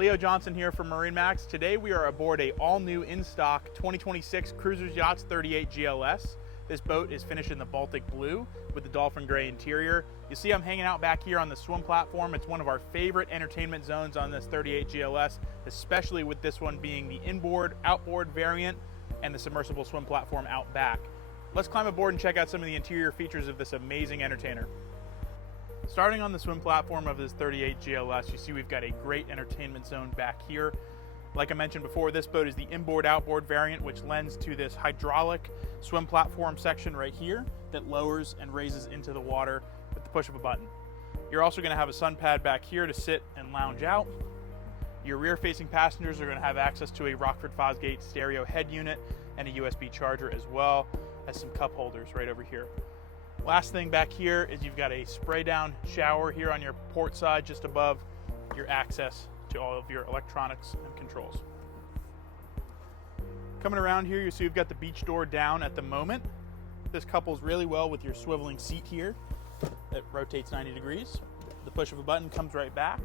Leo Johnson here from MarineMax. Today we are aboard a all-new in-stock 2026 Cruisers Yachts 38 GLS. This boat is finished in the Baltic blue with the dolphin gray interior. You see I'm hanging out back here on the swim platform. It's one of our favorite entertainment zones on this 38 GLS, especially with this one being the inboard, outboard variant and the submersible swim platform out back. Let's climb aboard and check out some of the interior features of this amazing entertainer. Starting on the swim platform of this 38 GLS, you see we've got a great entertainment zone back here. Like I mentioned before, this boat is the inboard-outboard variant, which lends to this hydraulic swim platform section right here that lowers and raises into the water with the push of a button. You're also going to have a sun pad back here to sit and lounge out. Your rear-facing passengers are going to have access to a Rockford Fosgate stereo head unit and a USB charger, as well as some cup holders right over here. Last thing back here is you've got a spray down shower here on your port side just above your access to all of your electronics and controls. Coming around here, you see we've got the beach door down at the moment. This couples really well with your swiveling seat here that rotates 90 degrees. The push of a button comes right back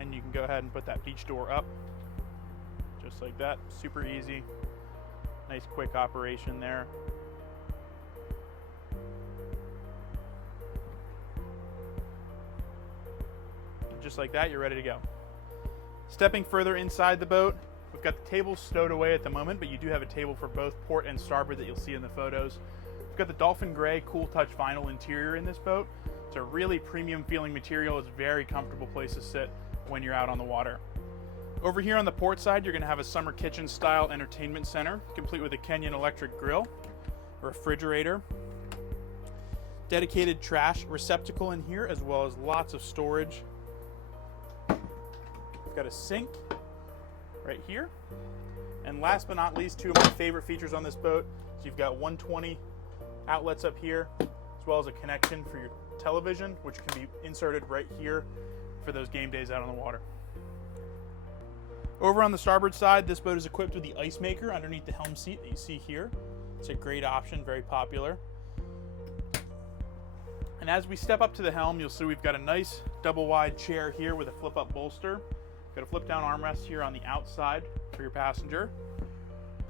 and you can go ahead and put that beach door up just like that. Super easy, nice quick operation there. Just like that, you're ready to go. Stepping further inside the boat, we've got the tables stowed away at the moment, but you do have a table for both port and starboard that you'll see in the photos. We've got the dolphin gray cool touch vinyl interior in this boat. It's a really premium feeling material. It's a very comfortable place to sit when you're out on the water. Over here on the port side, you're gonna have a summer kitchen style entertainment center, complete with a Kenyan electric grill, refrigerator, dedicated trash receptacle in here, as well as lots of storage. Got a sink right here, and last but not least, two of my favorite features on this boat. So you've got 120 outlets up here, as well as a connection for your television, which can be inserted right here for those game days out on the water. Over on the starboard side, this boat is equipped with the ice maker underneath the helm seat that you see here. It's a great option, very popular. And as we step up to the helm, you'll see we've got a nice double wide chair here with a flip up bolster. Got a flip down armrest here on the outside for your passenger.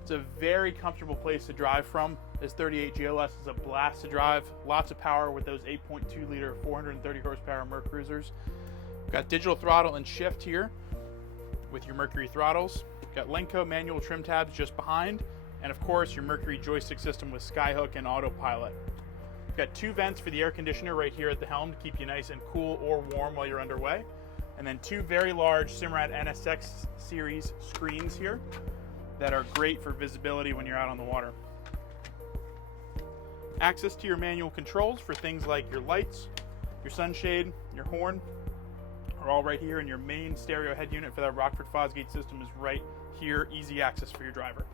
It's a very comfortable place to drive from. This 38 GLS is a blast to drive. Lots of power with those 8.2 liter 430 horsepower Mercury cruisers. Got digital throttle and shift here with your Mercury throttles. Got Lenco manual trim tabs just behind, and of course your Mercury joystick system with Skyhook and autopilot. Got two vents for the air conditioner right here at the helm to keep you nice and cool or warm while you're underway. And then two very large Simrad NSX series screens here that are great for visibility when you're out on the water. Access to your manual controls for things like your lights, your sunshade, your horn are all right here, and your main stereo head unit for that Rockford Fosgate system is right here, easy access for your driver.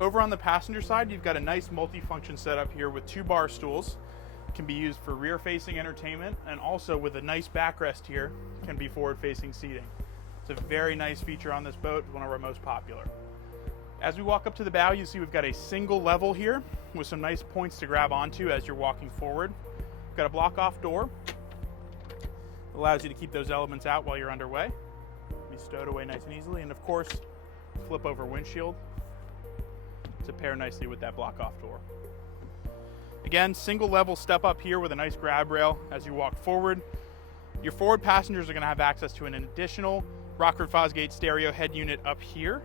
Over on the passenger side, you've got a nice multi-function setup here with two bar stools. Can be used for rear-facing entertainment, and also with a nice backrest here can be forward-facing seating. It's a very nice feature on this boat, one of our most popular. As we walk up to the bow, you see we've got a single level here with some nice points to grab onto as you're walking forward. We've got a block-off door. It allows you to keep those elements out while you're underway. Be stowed away nice and easily, and of course, flip-over windshield to pair nicely with that block-off door. Again, single level step up here with a nice grab rail as you walk forward. Your forward passengers are going to have access to an additional Rockford Fosgate stereo head unit up here.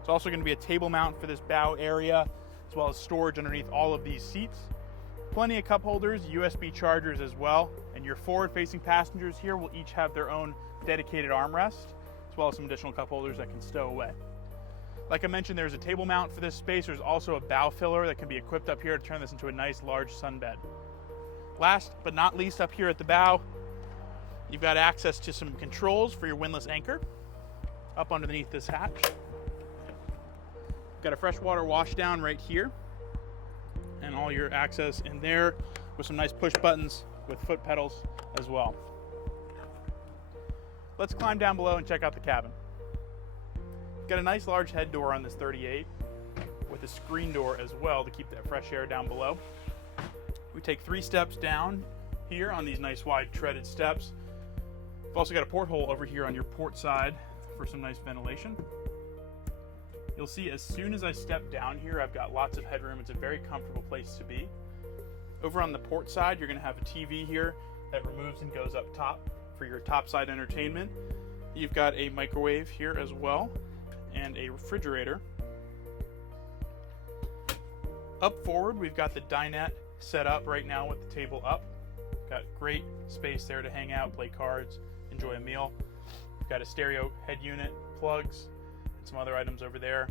It's also going to be a table mount for this bow area, as well as storage underneath all of these seats. Plenty of cup holders, USB chargers as well, and your forward facing passengers here will each have their own dedicated armrest, as well as some additional cup holders that can stow away. Like I mentioned, there's a table mount for this space. There's also a bow filler that can be equipped up here to turn this into a nice large sunbed. Last but not least, up here at the bow, you've got access to some controls for your windlass anchor up underneath this hatch. Got a freshwater wash down right here, and all your access in there with some nice push buttons with foot pedals as well. Let's climb down below and check out the cabin. Got a nice large head door on this 38 with a screen door as well to keep that fresh air down below. We take 3 steps down here on these nice wide treaded steps. You've also got a porthole over here on your port side for some nice ventilation. You'll see as soon as I step down here, I've got lots of headroom. It's a very comfortable place to be. Over on the port side, you're going to have a TV here that removes and goes up top for your topside entertainment. You've got a microwave here as well, and a refrigerator. Up forward, we've got the dinette set up right now with the table up. Got great space there to hang out, play cards, enjoy a meal. We've got a stereo head unit, plugs, and some other items over there.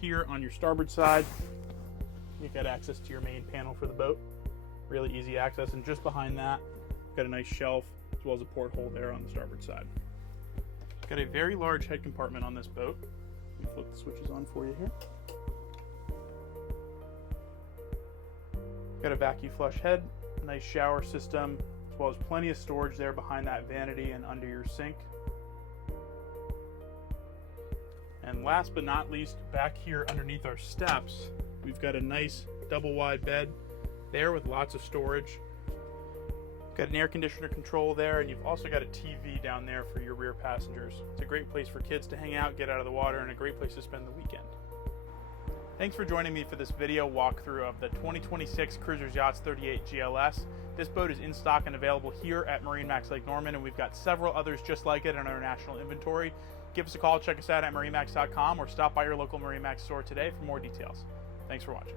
Here on your starboard side, you've got access to your main panel for the boat. Really easy access, and just behind that, got a nice shelf as well as a porthole there on the starboard side. Got a very large head compartment on this boat. Let me flip the switches on for you here. Got a vacuum flush head, nice shower system, as well as plenty of storage there behind that vanity and under your sink. And last but not least, back here underneath our steps, we've got a nice double wide bed there with lots of storage. Got an air conditioner control there, and you've also got a TV down there for your rear passengers. It's a great place for kids to hang out, get out of the water, and a great place to spend the weekend. Thanks for joining me for this video walkthrough of the 2026 Cruisers Yachts 38 GLS. This boat is in stock and available here at MarineMax Lake Norman, and we've got several others just like it in our national inventory. Give us a call, check us out at MarineMax.com, or stop by your local MarineMax store today for more details. Thanks for watching.